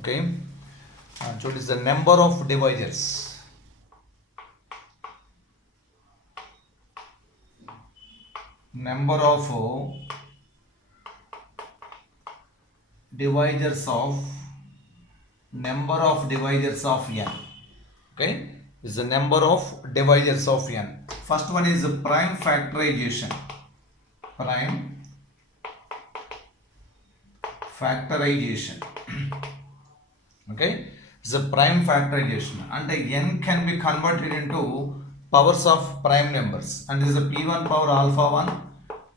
Okay, so it is the number of divisors. Number of divisors of n. Okay, is the number of divisors of n. First one is prime factorization. Prime factorization. Okay, it's a prime factorization, and n can be converted into powers of prime numbers, and this is a p1 power alpha 1,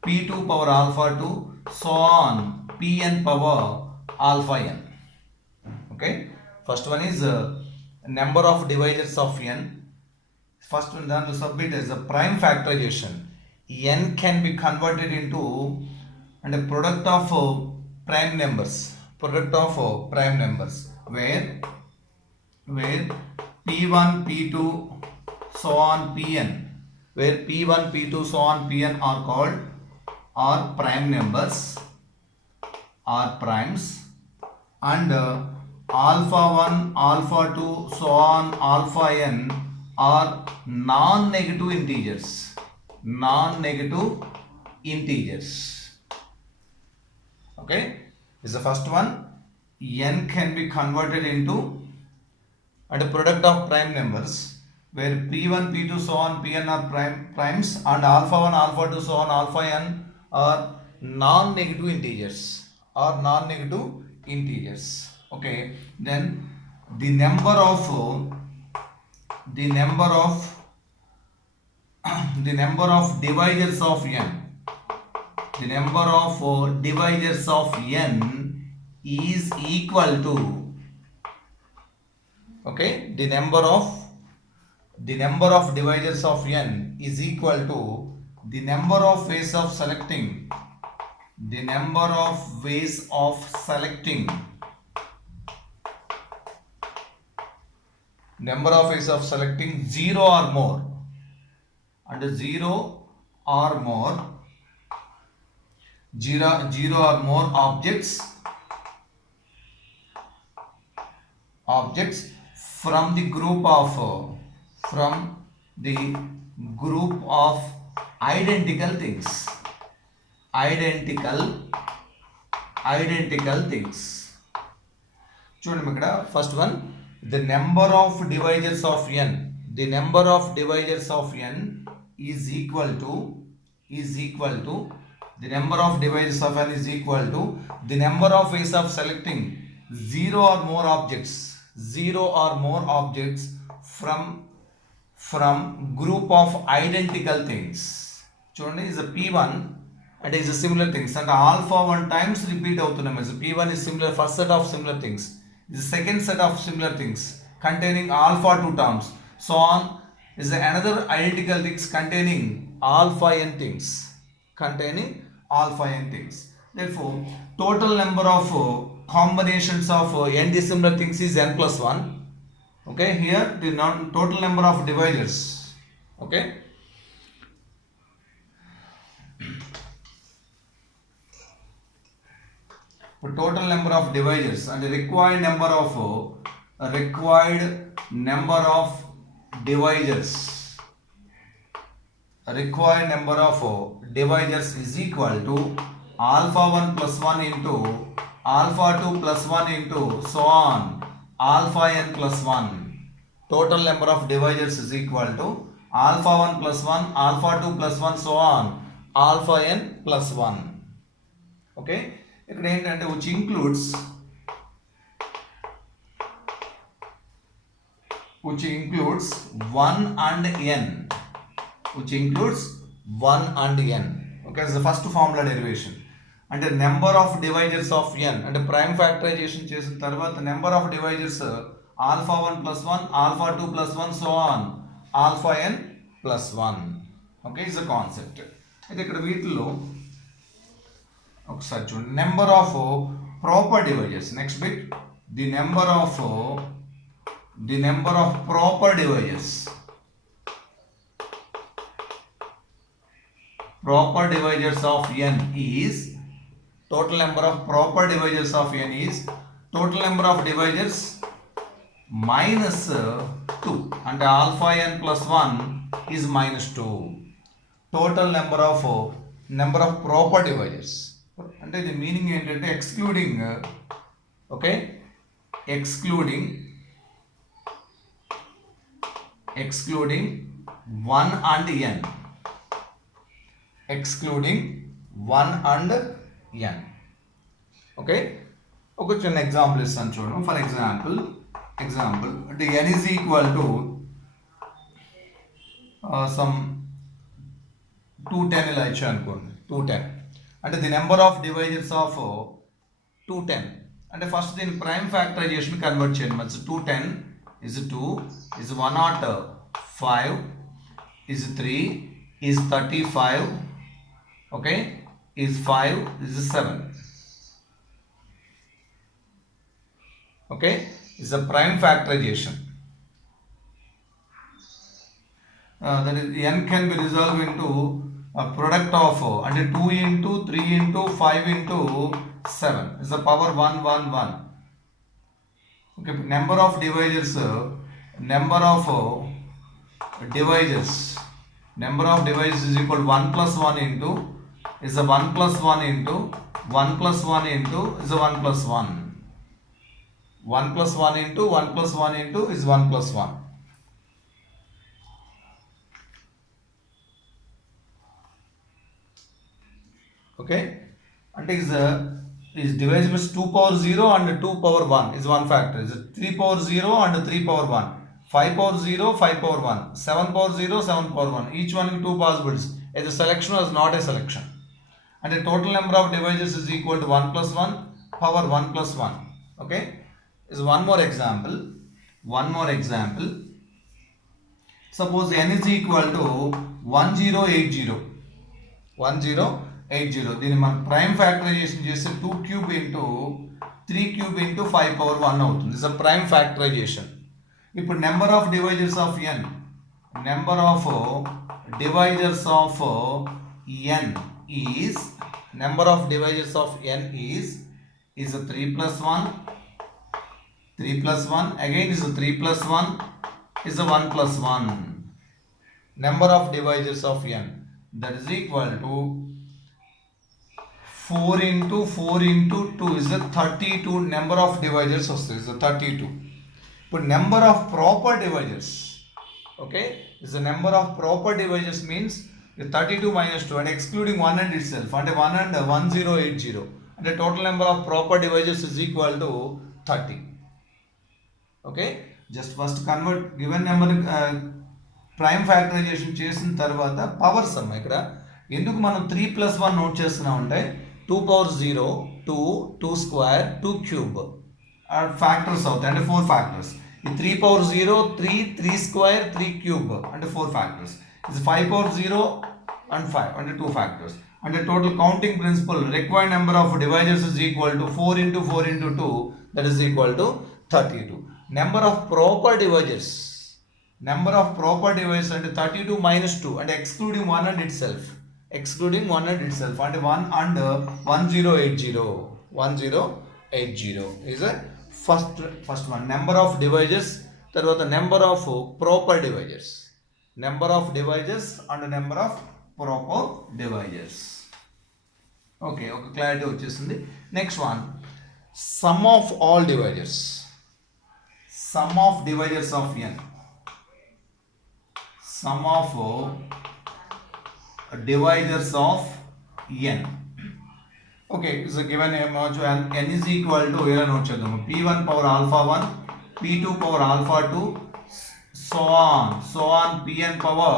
p2 power alpha 2, so on pn power alpha n. Okay, first one is number of divisors of n. First one then to submit as a prime factorization. N can be converted into and a product of prime numbers. Product of prime numbers where p1 p2 so on pn, where p1 p2 so on pn are called are prime numbers, are primes, and alpha 1 alpha 2 so on alpha n are non-negative integers. Okay, this is the first one. N can be converted into and a product of prime numbers where p1 p2 so on pn are primes, and alpha 1 alpha 2 so on alpha n are non-negative integers. Okay, then the number of divisors of n. The number of divisors of n is equal to, okay, the number of divisors of n is equal to the number of ways of selecting. Number of ways of selecting 0 or more, and 0 or more objects from the group of identical things. చూడండి ఇక్కడ first one, the number of divisors of n. The number of divisors of n is equal to the number of divisors of n is equal to the number of ways of selecting 0 or more objects from group of identical things. చూడండి is a p1 and is a similar things, and alpha 1 times repeat అవుతున్నాం. as p1 is similar first set of similar things, is the second set of similar things containing alpha 2 terms, so on is another identical things containing alpha n things. Therefore total number of combinations of n dissimilar things is n plus 1. Okay, here the total number of divisors. Okay, total number of divisors and the required number of divisors is equal to alpha 1 plus 1 into alpha 2 plus 1 into so on alpha n plus 1. Total number of divisors is equal to alpha 1 plus 1 alpha 2 plus 1 so on alpha n plus 1. Okay, ఇక్కడ ఏంటంటే which includes 1 and n. Okay, as the first formula derivation. అంటే number of divisors of n అంటే prime factorisation చేసిన తర్వాత number of divisors alpha 1 plus 1 ఆల్ఫా 2 plus 1 so on alpha n plus 1. Okay, is a concept. అయితే ఇక్కడ వీటిలో ఒకసారి చూడండి, number of proper divisors. Next bit, the number of proper divisors. Proper divisors of n is, total number of proper divisors of n is total number of divisors minus 2 and alpha n plus 1 is minus 2. Total number of proper divisors అంటే ఇది మీనింగ్ ఏంటంటే excluding okay excluding 1 and n, excluding 1 and n. Okay, ఒక చిన్న ఎగ్జాంపుల్ ఇస్తాను చూడండి. For example అంటే n is equal to some 210 ఇలా ఇచ్చా అనుకోండి. 210 అంటే the number of divisors of 210 అంటే ఫస్ట్ దీని ప్రైమ్ ఫ్యాక్టరైజేషన్ కన్వర్ట్ చేయండి. మరి 210 is 2 is 105 is 3 is 35 okay is 5 is 7 okay is a prime factorization. That is n can be resolved into a product of and 2 into 3 into 5 into 7 is the power 111. Okay, number of divisors is equal to 1 plus 1 into is a 1 plus 1 into 1 plus 1 into is a 1 plus 1. 1 plus 1 into 1 plus 1 into is 1 plus 1. Okay, and is divisible 2 power 0 and 2 power 1 is one factor. Is 3 power 0 and 3 power 1. 5 power 0, 5 power 1. 7 power 0, 7 power 1. Each one in 2 possibilities. Is a selection or is not a selection. And the total number of divisors is equal to 1 plus 1 power 1 plus 1. Okay. Is one more example. Suppose n is equal to 1080. 1080. దీన్ని మనం prime factorization చేస్తే 2 cube into 3 cube into 5 power 1 అవుతుంది. It's a prime factorization. ఇప్పుడు number of divisors of n is a 3 plus 1 again is a 3 plus 1 is a 1 plus 1. Number of divisors of n that is equal to 4 into 4 into 2 is a 32 number of divisors is a 32. But number of proper divisors, okay, is the number of proper divisors means 32 minus 2 and excluding 1 and itself and 1 and 1080 and the total number of proper divisors is equal to 30. Okay, just first convert given number prime factorization చేసిన తర్వాత power some. ఇక్కడ ఎందుకు మనం 3 plus 1 నోట్ చేస్తున్నాం అంటే 2 power 0 2 2 square 2 cube factors అవుతాయి అంటే 4 ఫ్యాక్టర్స్. ఈ 3 power 0 3 3 square 3 cube అంటే 4 ఫ్యాక్టర్స్. ఇది 5 power 0 and 5 అంటే 2 ఫ్యాక్టర్స్. అంటే total counting principle required number of divisors is equal to 4 into 4 into 2 that is equal to 32. Number of proper divisors అంటే 32 minus 2 and excluding 1 and itself and 1 and 1080 is a first one. Number of divisors తర్వాత number of proper divisors and number of proper divisors. Okay, clarity వచ్చేసింది. Next one, sum of all divisors of n. Sum of divisors of n. Okay, so given n is equal to ఎలా నోట్ చేద్దాము p1 power alpha 1 p2 power alpha 2 so on pn power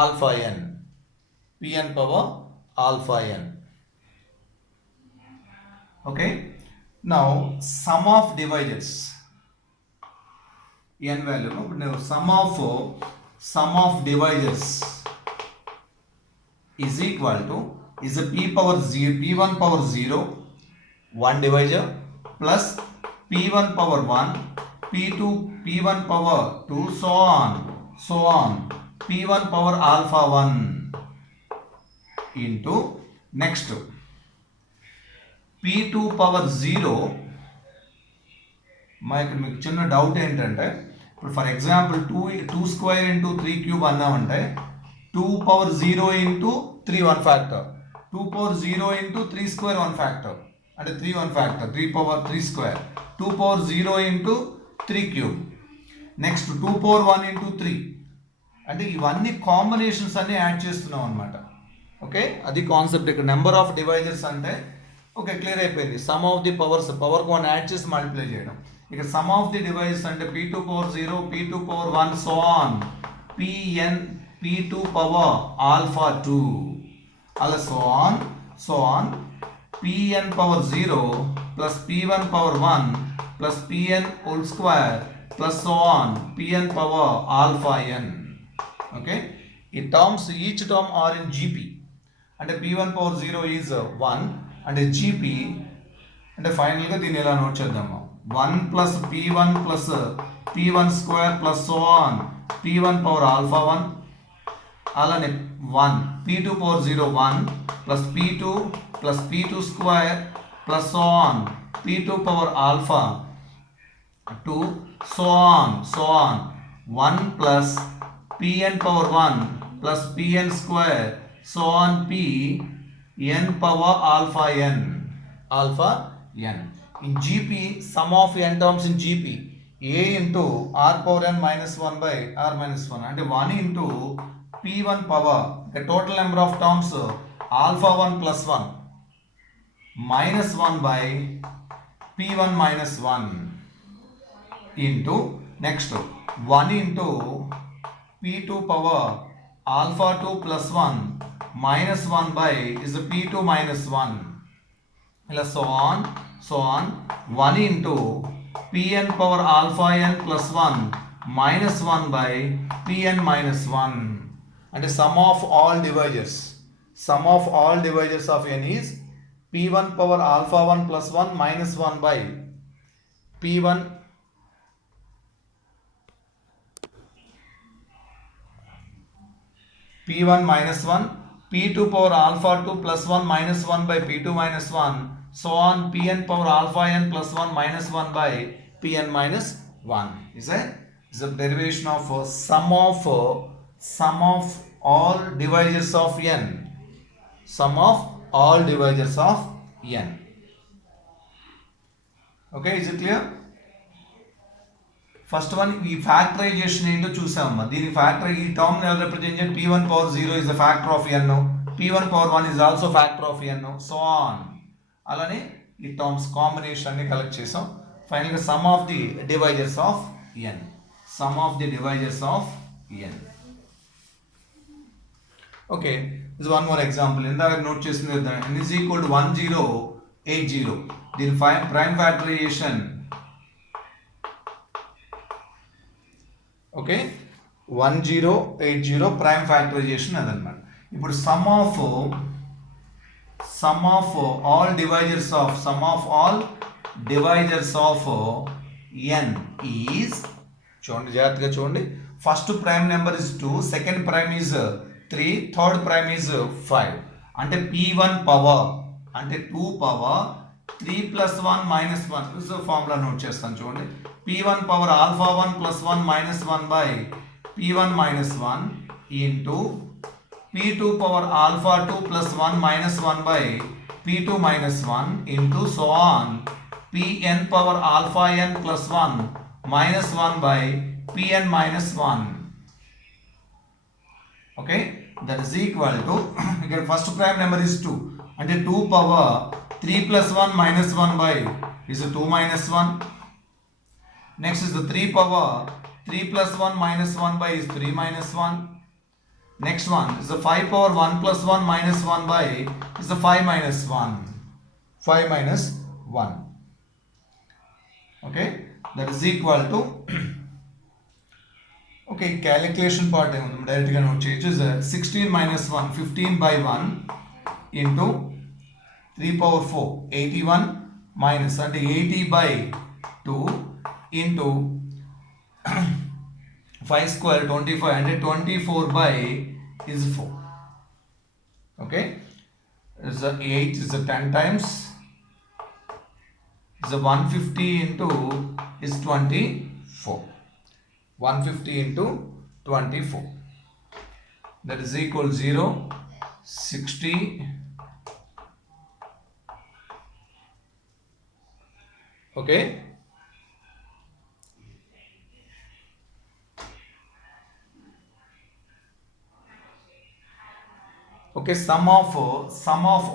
alpha n. Okay, now sum of divisors n value now sum of divisors is equal to is a p1 power 0 1 divisor plus p1 power 1 p1 power 2 so on p1 power alpha 1 into next p2 power 0 మా ఇక్కడ మీకు చిన్న doubt ఏంటంటే ఇప్పుడు for example 2 square into 3 cube అన్నామంటే 2 power 0 into 3 1 factor, 2 power 0 into 3 square 1 factor, అంటే 3 1 factor 3 power 3 square, 2 power 0 into 3 cube, next 2 power 1 into 3, అంటే ఇవన్నీ కాంబినేషన్స్ అన్ని యాడ్ చేస్తున్నాం అనమాట. ఓకే, అది కాన్సెప్ట్. ఇక్కడ నెంబర్ ఆఫ్ డివైజర్స్ అంటే ఓకే క్లియర్ అయిపోయింది. సమ్ ఆఫ్ ది పవర్స్, పవర్కి 1 యాడ్ చేసి మల్టిప్లై చేయడం. ఇక సమ్ ఆఫ్ ది డివైజెస్ అంటే p2 power 0, p2 power 1 so on p2 power alpha 2 అలా so on pn power 0 plus p1 power 1 plus pn whole square plus so on pn power alpha n. Okay, ఈ terms each term are in GP. అంటే p1 power 0 ఈజ్ 1 అంటే జీపీ అంటే ఫైనల్గా దీన్ని ఎలా నోట్ చేద్దాము, 1 plus p1 plus p1 square plus so on p1 power alpha 1, అలానే 1 p2 power 0 1 plus p2 square plus so on p2 power alpha 2 so on 1 plus pn power 1 plus pn square so on pn power alpha n. In GP, sum of n terms in GP, a into r power n minus 1 by r minus 1, and 1 into p1 power, the total number of terms alpha 1 plus 1 minus 1 by p1 minus 1 into next 1 into p2 power alpha 2 plus 1 minus 1 by is the p2 minus 1, so on 1 into pn power alpha n plus 1 minus 1 by pn minus 1, and the sum of all divisors of n is p1 power alpha 1 plus 1 minus 1 by p1 minus 1, p2 power alpha 2 plus 1 minus 1 by p2 minus 1, so on pn power alpha n plus 1 minus 1 by pn minus 1 is a derivation of sum of all divisors of n. Okay, is it clear? First one ఈ ఫ్యాక్టరైజేషన్ ఏంటో చూసామమ్మా. దీని ఫ్యాక్టర్ ఈ టర్మ్ ఎలా represent చేయండి, p1 power 0 is the factor of n, p1 power 1 is also factor of n, so on. అలానే ఈ terms combination అన్ని కలెక్ట్ చేసాం. ఫైనల్గా sum of the divisors of n. Okay, this one more example. ఇందాక note చేసింది n is equal to 1080. దీని prime factorization okay 1080 prime factorization అదనమాట. ఇప్పుడు sum of all divisors of n is, చూడండి జాగ్రత్తగా చూడండి, first prime number is 2, second prime is 3, third prime is 5, అంటే p1 power అంటే 2 పవర్ 3 ప్లస్ 1 మైనస్ 1 ఫార్ములా నోట్ చేస్తాను చూడండి. p1 power alpha 1 plus 1 minus 1 by p1 minus 1 into p2 power alpha 2 plus 1 minus 1 by p2 minus 1 into so on pn power alpha n plus 1 minus 1 by pn minus 1. Okay, that is equal to, ఇక్కడ first prime number is 2, అంటే 2 పవర్ 3 plus 1 minus 1 by is 2 minus 1. Next is the 3 power 3 plus 1 minus 1 by is 3 minus 1. Next one is the 5 power 1 plus 1 minus 1 by is the 5 minus 1. 5 minus 1. Okay, that is equal to okay, calculation part direct ga note cheyochu is 16 minus 1 15 by 1 into 3 power 4 81 minus అంటే 80 by 2 into 5 square 25 అంటే 24 by is 4. Okay, is the 8 is the 10 times is the 150 into is 24. 150 into 24. That is equal 0, 60. Okay. Okay, sum of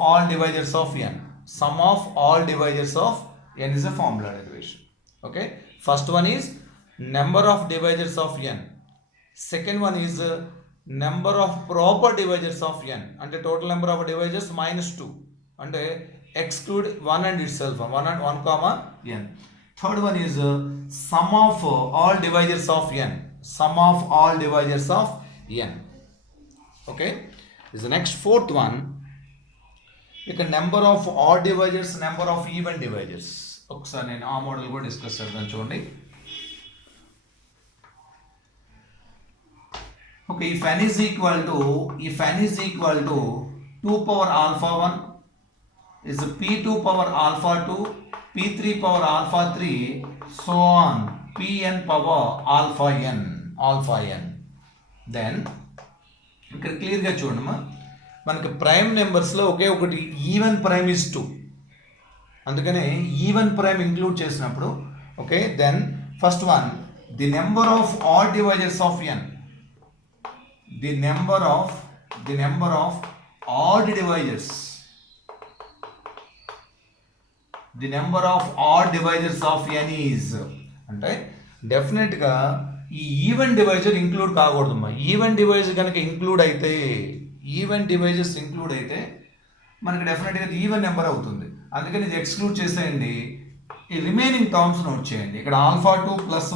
all divisors of n. Sum of all divisors of n is a formula derivation. Okay, first one is number of divisors of n. Second one is number of proper divisors of n. And the total number of divisors minus 2. And exclude 1 and itself. 1 and 1 comma n. Third one is sum of all divisors of n. Sum of all divisors of n. Okay. Is the next fourth one. ఇక్కడ number of odd divisors, number of even divisors. ఒకసారి నేను ఆ మోడల్ కూడా డిస్కస్ చేద్దాం చూడండి. Okay, if n is equal to 2 power alpha 1 is p2 power alpha 2, p3 power alpha 3, so on pn power alpha n. Then ఇక్కడ క్లియర్గా చూడమ్మా, మనకి ప్రైమ్ నెంబర్స్లో ఒకే ఒకటి ఈవెన్ ప్రైమ్ ఇస్ 2. అందుకనే ఈవెన్ ప్రైమ్ ఇంక్లూడ్ చేసినప్పుడు okay, then first one the number of odd divisors of n. The number of odd divisors. The number of odd divisors of n is అంటే డెఫినెట్గా ఈ ఈవెన్ డివైజర్ ఇంక్లూడ్ కాకూడదమ్మా. Even divisor కనుక include అయితే, even divisors include అయితే మనకి డెఫినెట్గా even number అవుతుంది. అందుకని ఇది ఎక్స్క్లూడ్ చేసేయండి. ఈ రిమైనింగ్ టర్మ్స్ నోట్ చేయండి. ఇక్కడ alpha 2 plus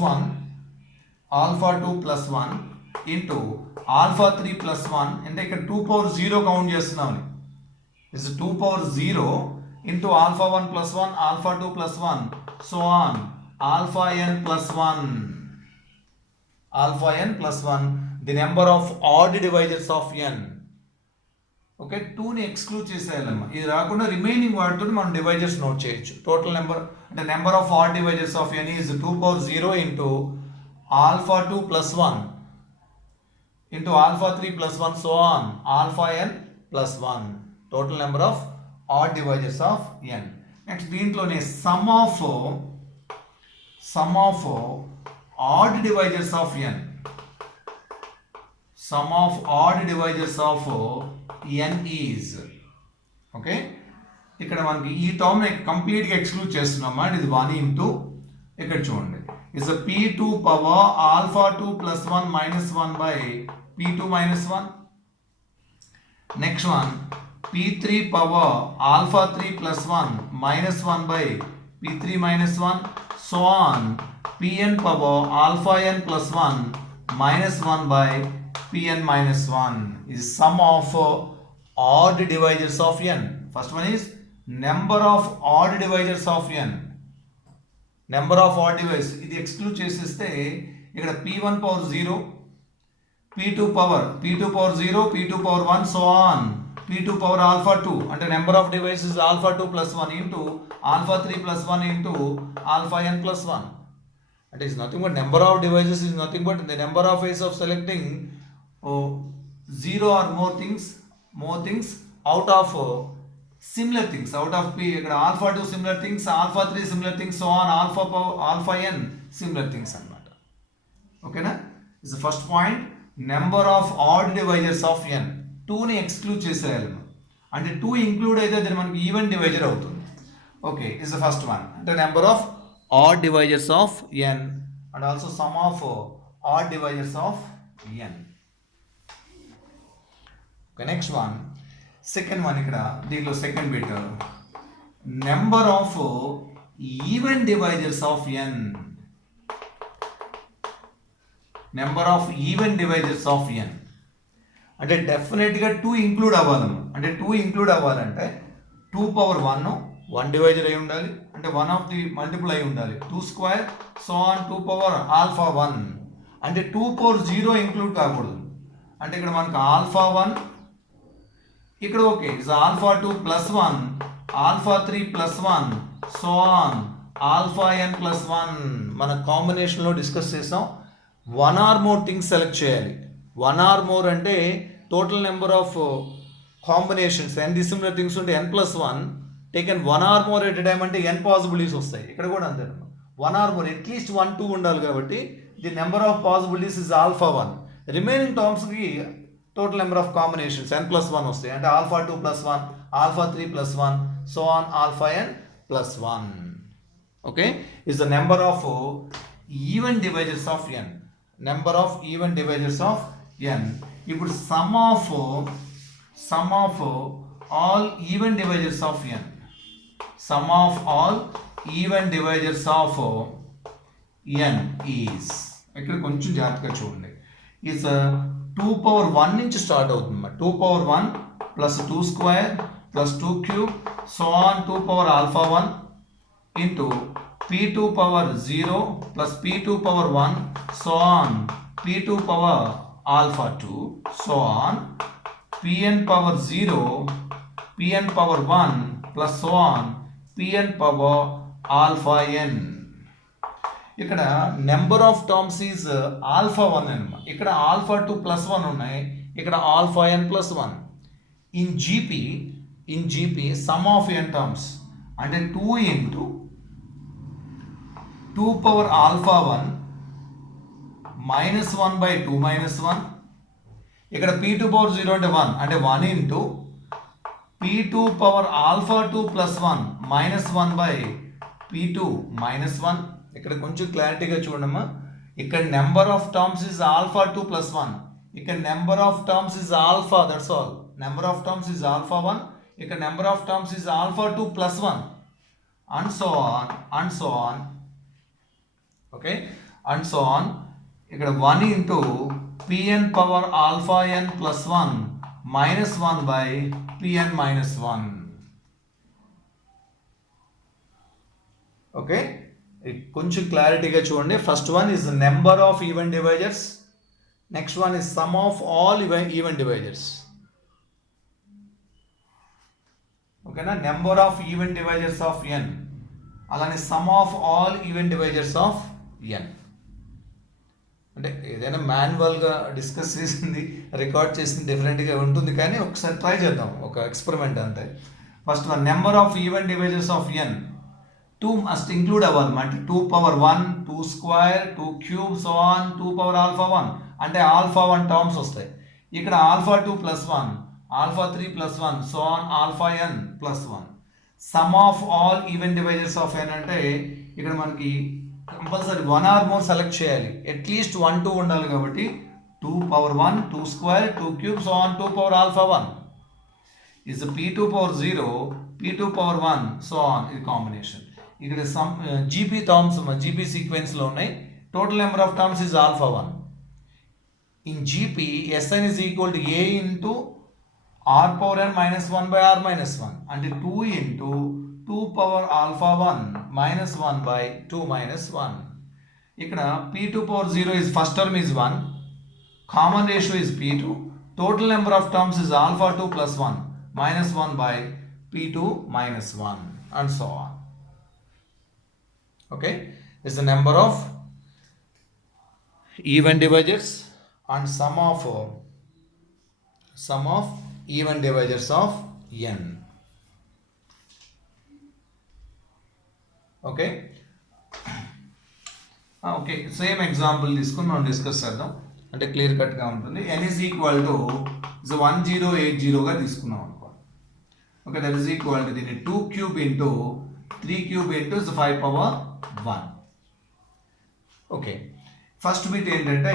1 into alpha 3 plus 1 అంటే ఇక్కడ 2 పవర్ 0 కౌంట్ చేస్తున్నాం. ఇస్ 2 పవర్ 0 ఇంటూ ఆల్ఫా 1 ప్లస్ 1, ఆల్ఫా 2 plus 1, so on alpha n plus 1. Alpha n plus 1, the number of odd divisors of n. Okay, 2ని ఎక్స్క్లూడ్ చేసేయాలమ్మా. ఇది రాకుండా remaining వాటితో మనం డివైజర్స్ నోట్ చేయొచ్చు. టోటల్ నెంబర్ అంటే number of odd divisors of n is 2 power 0 into alpha 2 plus 1 into alpha 3 plus 1, so on alpha n plus 1. Total number of odd divisors of n. Next దీంట్లోనే sum of odd divisors of n. Sum of odd divisors of n is okay. ఇక్కడ మనకి ఈ టర్మ్ కంప్లీట్గా ఎక్స్క్లూడ్ చేస్తున్నామా. ఇది 1 ఇంటూ ఇక్కడ చూడండి is p2 power alpha 2 plus 1 minus 1 by p2 minus 1. Next one p3 power alpha 3 plus 1 minus 1 by p3 minus 1, so on pn power alpha n plus 1 minus 1 by pn minus 1 is sum of odd divisors of n. First one is number of odd divisors of n. Number of odd divisors ఇది ఎక్స్క్లూడ్ చేసేస్తే ఇక్కడ p1 power 0, p2 power 0, p2 power 1, so on p2 power alpha 2 అంటే number of divisors alpha 2 plus 1 into alpha 3 plus 1 into alpha n plus 1. It is nothing but number of devices is nothing but the number of ways of selecting 0 or more things out of similar things, out of p alpha 2 similar things, alpha 3 similar things, so on alpha n similar things anamata. Okay na, is the first point. Number of odd divisors of n 2 ni exclude chesayali and 2 include aithe then manaki even divisor avutundi. Okay, is the first one. The number of odd divisors of n and also sum of odd divisors of n. Okay, next one, second one ikkada deelo second bit number of even divisors of n. Number of even divisors of n అంటే డెఫినెట్గా 2 ఇంక్లూడ్ అవ్వాలమ్మా. అంటే 2 ఇంక్లూడ్ అవ్వాలంటే 2 power 1 డివైజర్ అయి ఉండాలి, అంటే 1 of the multiple అయి ఉండాలి. 2 square, so on 2 power alpha 1 అంటే 2 పవర్ 0 ఇంక్లూడ్ కాకూడదు. అంటే ఇక్కడ మనకు ఆల్ఫా 1 ఇక్కడ okay is alpha 2 plus 1, alpha 3 plus 1, so on alpha n plus one మన కాంబినేషన్లో డిస్కస్ చేసాం. One or more things select చేయాలి. వన్ ఆర్ మోర్ అంటే total number of combinations n dissimilar things ఉంటే n plus one taken one or more at time అంటే n possibilities వస్తాయి. ఇక్కడ కూడా అంతే, వన్ ఆర్ మోర్ అట్లీస్ట్ 1 2 ఉండాలి కాబట్టి the number of possibilities is alpha one. Remaining టర్మ్స్కి total number of combinations n plus one వస్తాయి అంటే alpha 2 plus one, alpha 3 plus one, so on alpha n plus one. Okay, is the number of even divisors of n. Number of even divisors of n. ఇప్పుడు sum of all even divisors of n. Sum of all even divisors of n is, ఇక్కడ కొంచెం జాగ్రత్తగా చూడండి, ఈజ్ 2 power 1 నుంచి స్టార్ట్ అవుతుంది. 2 power 1 ప్లస్ 2 square plus 2 cube so on 2 power alpha 1 into p2 power 0 plus p2 power 1 so on p2 power alpha 2 so on pn power 0 pn power 1 plus so on pn power alpha n. ఇక్కడ number of terms is alpha 1 అనమాట. ఇక్కడ alpha 2 plus 1 ఉన్నాయి, ఇక్కడ alpha n plus 1. In GP some of n terms అంటే 2 into 2 power alpha 1 minus 1 by 2 minus 1. ఇక్కడ p2 power 0 అంటే 1 అంటే 1 into p2 power alpha 2 plus 1 minus 1 by p2 minus 1. ఇక్కడ కొంచెం క్లారిటీగా చూడమ్మా. ఇక్కడ number of terms is alpha 2 plus 1. ఇక్కడ number of terms is alpha, that's all. Number of terms is alpha 1. ఇక్కడ number of terms is alpha 2 plus 1 and so on. Okay, and so on. ఇక్కడ 1 into pn power alpha n plus 1 minus 1 by pn minus 1. Okay, కొంచెం క్లారిటీగా చూడండి. First one is number of even divisors, next one is sum of all even divisors. ఓకేనా, number of even divisors of n, అలానే sum of all even divisors of n. అంటే ఏదైనా మాన్యువల్గా డిస్కస్ చేసింది రికార్డ్ చేసింది డిఫరెంట్గా ఉంటుంది, కానీ ఒకసారి ట్రై చేద్దాం, ఒక ఎక్స్పెరిమెంట్ అంతే. First one number of even divisors of n 2 must include అవ్వాలి. అంటే 2 power 1, 2 square, 2 cube so on 2 power alpha 1 అంటే ఆల్ఫా 1 టర్మ్స్ వస్తాయి. ఇక్కడ alpha 2 plus 1, alpha 3 plus 1 so on alpha n plus 1. Sum of all even divisors of n అంటే ఇక్కడ మనకి compulsory 1 or more select చేయాలి, at least 1 2 ఉండాలి. కాబట్టి 2 power 1, 2 square, 2 cube so on 2 power alpha 1 is p2 power 0, p2 power 1 so on. ఇది combination. ఇక్కడ sum GP terms GP సీక్వెన్స్లో ఉన్నాయి. Total number of terms is alpha 1. In GP SN is equal to a into r power n minus 1 by r minus 1 అంటే 2 into 2 power alpha 1 minus 1 by 2 minus 1. ఇక్కడ p2 power 0 is first term is 1, common ratio is p2, total number of terms is alpha 2 plus 1 minus 1 by p2 minus 1 and so on. Okay, is the number of even divisors and sum of even divisors of n. Okay, okay, same example తీసుకుని మనం డిస్కస్ చేద్దాం అంటే క్లియర్ కట్గా ఉంటుంది. n is equal to 1080 గా తీసుకున్నాం అనుకో. Okay, that is equal to దీన్ని 2 cube into 3 cube into 5 power 1. Okay, first bit ఏంటంటే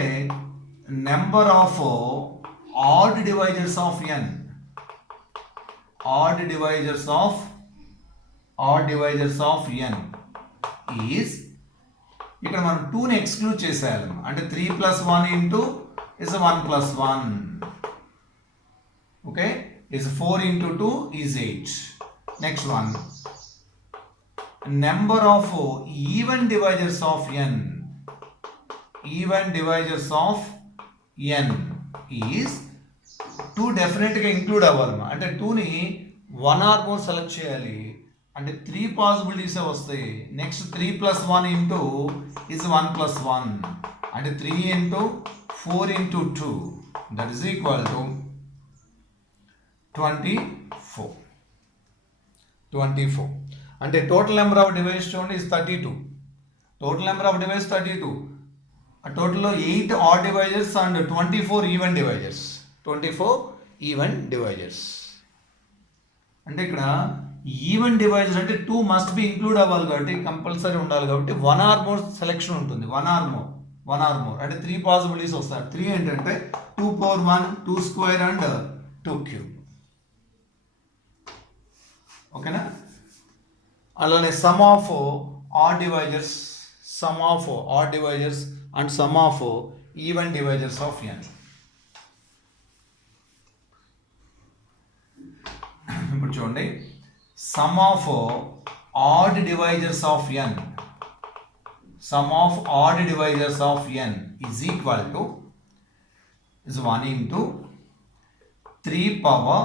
number of odd divisors of n. Odd divisors of n is, ఇక్కడ మనం 2ని ఎక్స్క్లూడ్ చేసేయాలి. అంటే 3 plus 1 into is 1 plus 1. Okay, is 4 into 2 is 8. Next one number of even divisors of n. Even divisors of n is 2 డెఫినెట్గా ఇంక్లూడ్ అవ్వాలి. అంటే 2ని 1 or more select చేయాలి. అంటే 3 పాసిబిలిటీస్ వస్తాయి. నెక్స్ట్ 3 + 1 ఇంటూ ఇస్ 1 + 1 అంటే 3 into 4 into 2 that is equal to 24 అంటే total number of devices చూడండి is 32. Total number of devices 32. ఆ టోటల్లో 8 odd divisors and 24 even divisors. 24 even divisors అంటే ఇక్కడ ఈవెన్ డివైజర్స్ అంటే 2 మస్ట్ బి ఇంక్లూడ్ అవ్వాలి కాబట్టి కంపల్సరీ ఉండాలి కాబట్టి 1 ఆర్ మోర్ సెలెక్షన్ ఉంటుంది. 1 ఆర్ మోర్ అంటే 3 పాసిబిలిటీస్ వస్తాయి. 3 ఏంటంటే 2 power 1, 2 square అండ్ 2 cube. ఓకేనా? అలానే sum of odd divisors and some of even divisors of n. ఇప్పుడు చూడండి, some of odd divisors of n is equal to is 1 into 3 power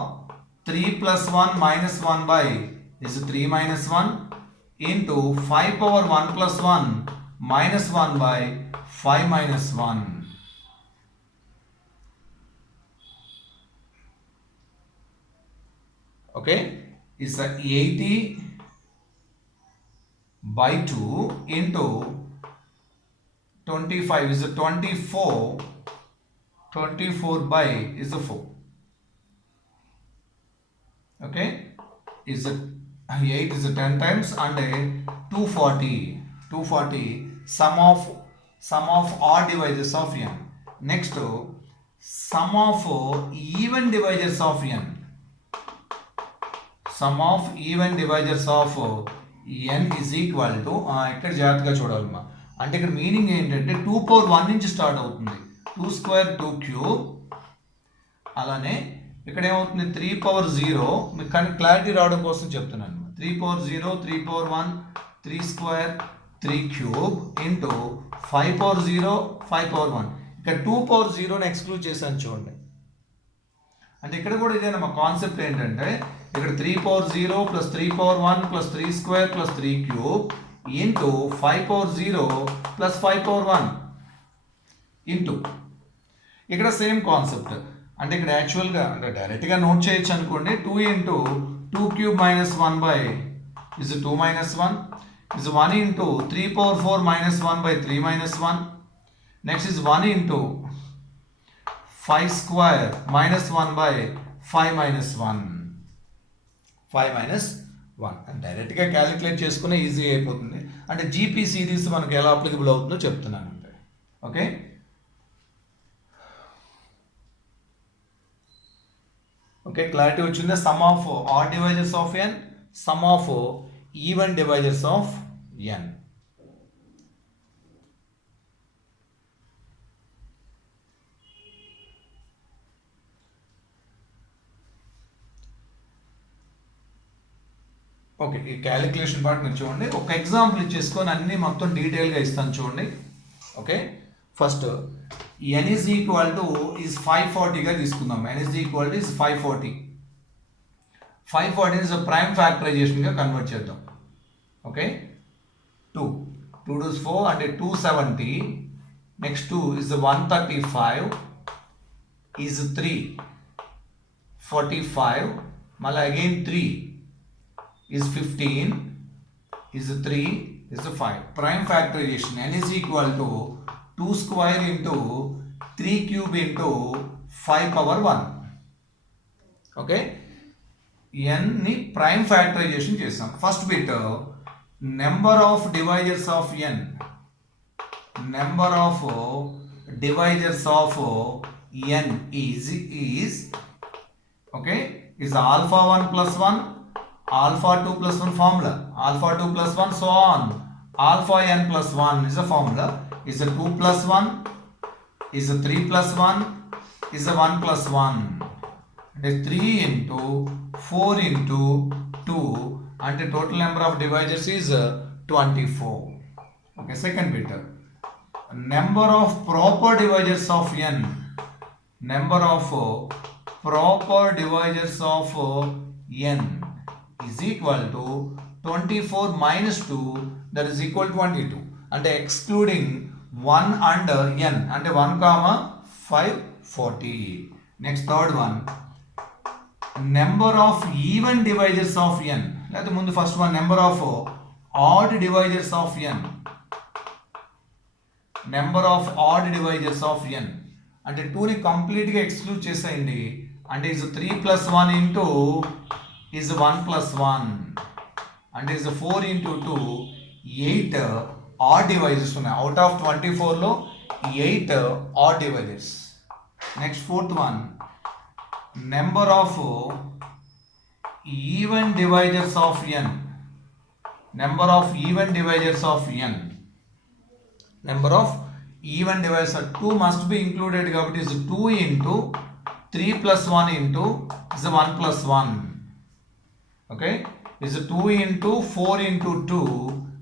3 plus 1 minus 1 by is 3 minus 1 into 5 power 1 plus 1 minus 1 by 5 minus 1. Okay, is 80 by 2 into 25 is 24 by is 4. Okay, is 8 is 10 times and 240 sum of odd divisors of n. Next sum of even divisors of n. Sum of even divisors of n is equal to ఇక్కడ జాగ్రత్తగా చూడాలమ్మా. అంటే ఇక్కడ మీనింగ్ ఏంటంటే 2 power 1 నుంచి స్టార్ట్ అవుతుంది. 2 square 2 cube. అలానే ఇక్కడ ఏమవుతుంది 3 power 0. మీకు కానీ క్లారిటీ రావడం కోసం చెప్తున్నాను. 3 power 0, 3 power 1, 3 square 3 cube into 5 power 0, 5 power 1. ఇక్కడ 2 power 0ని ఎక్స్క్లూడ్ చేశాను చూడండి. అంటే ఇక్కడ కూడా ఇదేనా కాన్సెప్ట్ ఏంటంటే ఇక్కడ 3 power 0 plus 3 power 1 plus 3 square plus 3 cube into 5 power 0 plus 5 power 1 into ఇక్కడ సేమ్ కాన్సెప్ట్. అంటే ఇక్కడ యాక్చువల్గా అంటే డైరెక్ట్గా నోట్ చేయొచ్చు అనుకోండి. 2 into 2 cube minus 1 by is 2 minus 1 is 1 into 3 power 4 minus 1 by 3 minus 1. Next is 1 into 5 square minus 1 by 5 minus 1. 5 minus 1 అండ్ డైరెక్ట్గా క్యాలిక్యులేట్ చేసుకునే ఈజీ అయిపోతుంది. అంటే జీపీ సిరీస్ మనకు ఎలా అప్లికబుల్ అవుతుందో చెప్తున్నాను అంటే. ఓకే, క్లారిటీ వచ్చిందా? Some of odd divisors of n, some of even divisors of n. Okay, ఈ క్యాలిక్యులేషన్ పార్ట్ మీరు చూడండి. ఒక ఎగ్జాంపుల్ ఇచ్చేసుకొని అన్ని మొత్తం డీటెయిల్గా ఇస్తాను చూడండి. Okay, first n is equal to is 540గా తీసుకుందాం. n is equal to is 540. 540 is a prime factorization convert చేద్దాం. ఓకే, 2 2 4 అంటే 270. నెక్స్ట్ 2 is 135 is 3 45 మళ్ళీ అగైన్ 3 is 15 is 3 is 5. Prime factorization n is equal to 2 square into 3 cube into 5 power 1. Okay, n ని ప్రైమ్ ఫ్యాక్టరైజేషన్ చేస్తాం. First bit number of divisors of n, number of divisors of n is okay is alpha 1 plus 1 alpha 2 plus 1 formula, alpha 2 plus 1 so on, alpha n plus 1 is a formula, is a 2 plus 1 is a 3 plus 1 is a 1 plus 1. అంటే 3 into 4 into 2 అంటే total number of divisors is 24. Okay, second bit number of proper divisors of n, number of proper divisors of n is equal to 24 minus 2, that is equal 22. అంటే excluding 1 and n, అంటే 1 comma 5, 40. Next third one, number of even divisors of n. లేకపోతే ముందు first one number of odd divisors of n. Number of odd divisors of n అంటే 2ని కంప్లీట్గా ఎక్స్క్లూడ్ చేసేయండి. అంటే ఇస్ 3 plus 1 into is 1 plus 1 అంటే is 4 into 2, 8 ఆడ్ డివైజర్స్ ఉన్నాయి. అవుట్ ఆఫ్ 24లో 8 odd divisors. Next fourth one, number of even divisors of n. Number of even divisors of n. Number of even divisors 2 must be included కాబట్టి is 2 into 3 plus 1 into is 1 plus 1. Okay, is 2 into 4 into 2,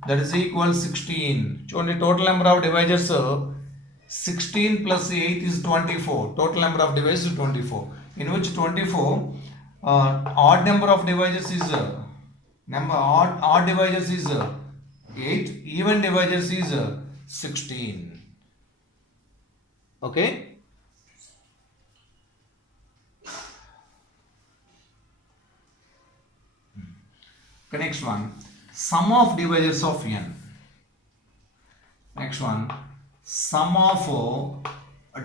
that is equal 16. చూడండి total number of divisors 16 plus 8 is 24. Total number of divisors is 24, in which 24 odd number of divisors is odd divisors is 8, even divisors is 16. Okay, next one, sum of divisors of n. Next one, sum of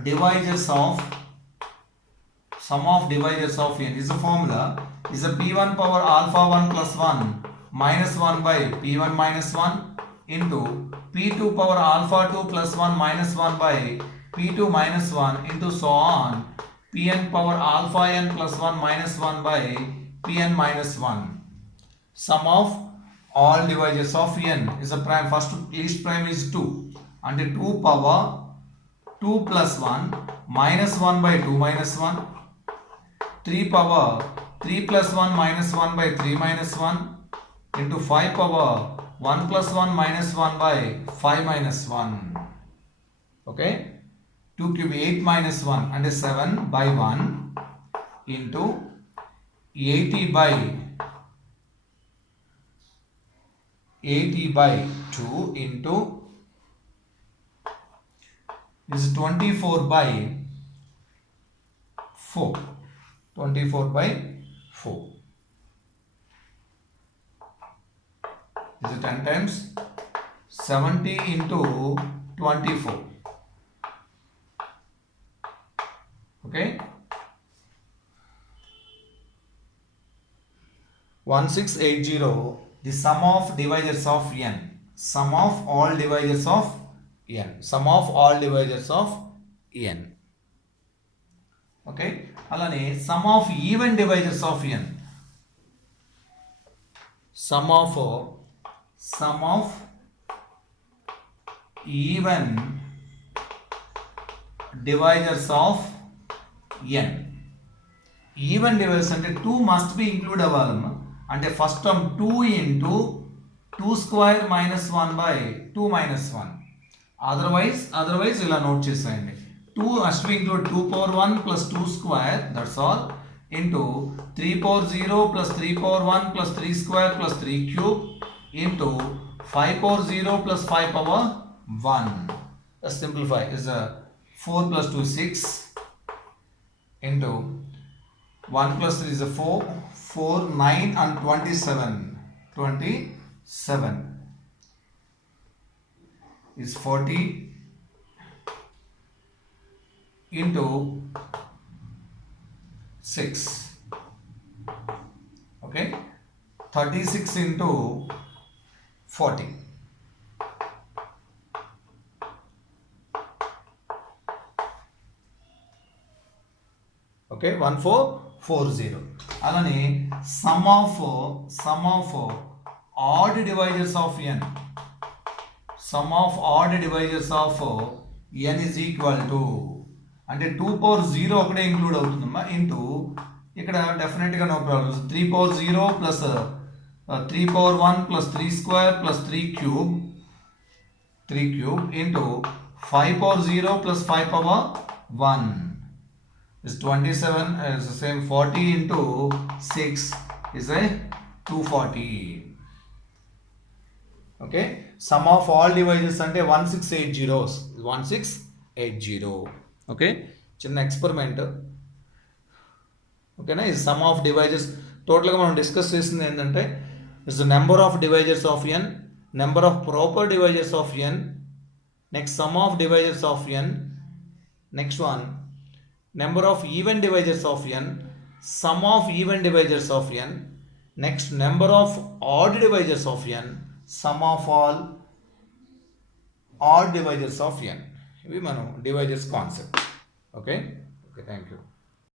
divisors of n is a formula, is a p1 power alpha 1 plus 1 minus 1 by p1 minus 1 into p2 power alpha 2 plus 1 minus 1 by p2 minus 1 into so on pn power alpha n plus 1 minus 1 by pn minus 1. Sum of all divisors of n is a prime. First least prime is 2 and 2 power 2 plus 1 minus 1 by 2 minus 1, 3 power 3 plus 1 minus 1 by 3 minus 1 into 5 power 1 plus 1 minus 1 by 5 minus 1. Okay, 2 cube 8 minus 1 and 7 by 1 into 80 by 2 into is 24 by 4. 24 by 4 is 10 times 70 into 24. Okay, 1680, the sum of divisors of n. Sum of all divisors of n. Sum of all divisors of n. Okay, alane sum of even divisors of n. Sum of even divisors of n. Even divisors అంటే 2 must be include అవ్వాలమ్మా. అంటే first term 2 into 2 square minus 1 by 2 minus 1. అదర్వైజ్ ఇలా నోట్ చేసేయండి. 2 must be include 2 power 1 plus 2 square, that's all, into 3 power 0 plus 3 power 1 plus 3 square plus 3 cube into 5 power 0 plus 5 power 1. Let's simplify. Is 4 plus 2 6 into 1 plus 3 is 4, 9 and 27 is 40 into 6. Okay, 36 into 40. Okay, 1440. అలానే sum of odd divisors of n. Sum of odd divisors of n is equal to, అంటే 2 power 0 ఒకటే ఇంక్లూడ్ అవుతుందమ్మా, into ఇక్కడ డెఫినెట్గా no problem 3 power 0 plus 3 power 1 plus 3 square plus 3 cube into 5 power 0 plus 5 power 1 is 27 is the same. 40 into 6 is a 240. Okay, some of all devices అంటే 1680 ఓకే. చిన్న ఎక్స్పెరిమెంట్ ఓకేనా. ఈ some of devices టోటల్గా మనం డిస్కస్ చేసింది ఏంటంటే is the number of devices of n, number of proper devices of n, next sum of devices of n, next one number of even divisors of n, sum of even divisors of n, next number of odd divisors of n, sum of all odd divisors of n. ఇవి మనం divisors concept. Okay, thank you.